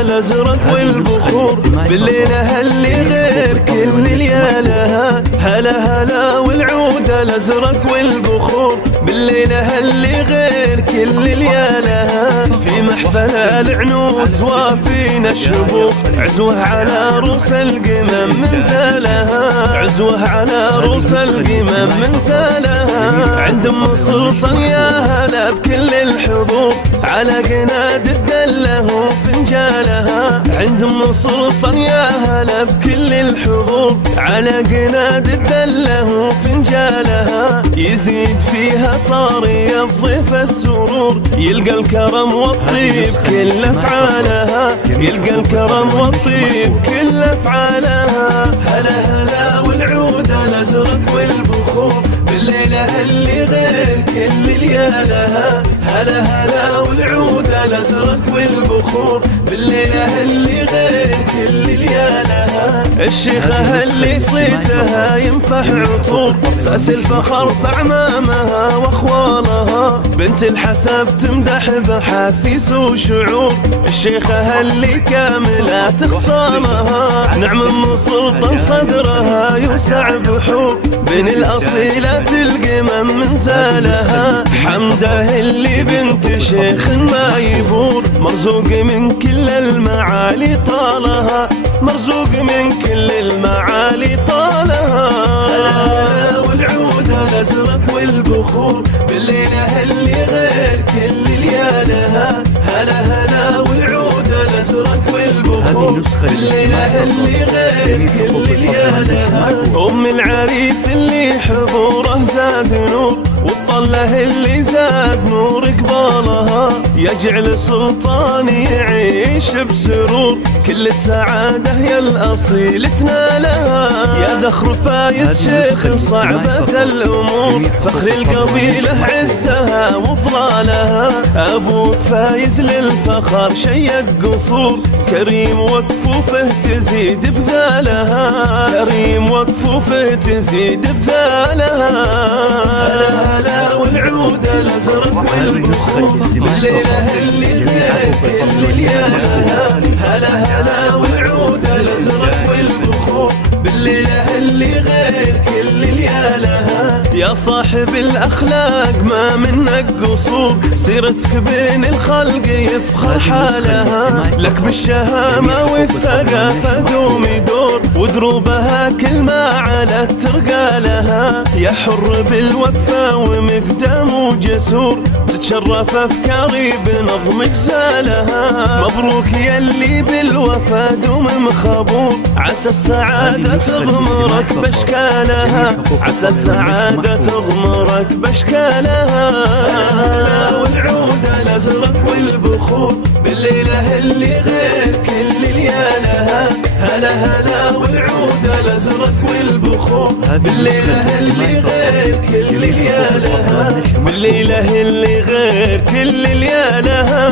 الازرق والبخور بالليلة اللي غير كل ليالها. هلا هلا والعود الازرق والبخور بالليلة اللي غير كل ليالها. في محفل العنوز وافينا الشبوق عزوه على روس القمم من زالها. عزوه على روس القمم من زالها. عند ام سلطان يا هلا بكل الحضور على قناد الدله فنجالها. عند ام سلطان يا هلا بكل الحضور على قناد الدله فنجالها. يزيد فيها طاري الضيف السرور يلقى الكرم والطيب كل افعالها. يلقى الكرم والطيب كل افعالها. هلا هلا والعود الازرق والبخور بالليلة اللي غير كل ليالها. هلا هلا والعود الازرق والبخور بالليلة اللي غير كل ليالها. الشيخة اللي صيتها ينفح عطور ساس الفخر في اعمامها واخوالها. بنت الحسب تمدح بحاسيس وشعور الشيخة اللي كاملة خصامها. نعم ام سلطان صدرها يوسع بحور بين الاصيلات القمم من زالها. حمده اللي بنت شيخ ما يبور مرزوق من كل المعالي طالها. مرزوق من كل المعالي طالها. هلا والعود الازرق والبخور بالليلة اللي غير كل ليالها. هلا هلا والعود الازرق والبخور بالليلة اللي غير كل ليالها. ام العريس اللي حضوره زاد نور والطله اللي زاد نور قبالها. يجعل سلطان يعيش بسرور كل السعادة يا الأصيل تنالها. يا ذخر فايز شيخ صعبة الأمور فخر القبيلة عزها وفضالها. أبوك فايز للفخر شيد قصور كريم وكفوفه تزيد بذالها. كريم وكفوفه تزيد بذالها. هلا هلا والعود الازرق والبخور بالليلة اللي غير كل ليالها. هلا هلا والعود الازرق والبخور بالليلة اللي غير كل ليالها. يا صاحب الاخلاق ما منك قصور سيرتك بين الخلق يفخر حالها. لك بالشهامة والثقافة دوم يدور ودروبها كل ما علت ترقى لها. يا حر بالوقفة ومقدام وجسور تتشرف افكاري بنظم جزالها. مبروك يلي بالوفا دوم مخبور عسى السعادة تغمرك باشكالها. عسى السعادة تغمرك باشكالها. هلا والعود الازرق والبخور بالليلة اللي غير كل ليالها. هلا هلا والعود الازرق والبخور بالليلة اللي غير كل ليالها. بالليلة اللي غير كل ليالها.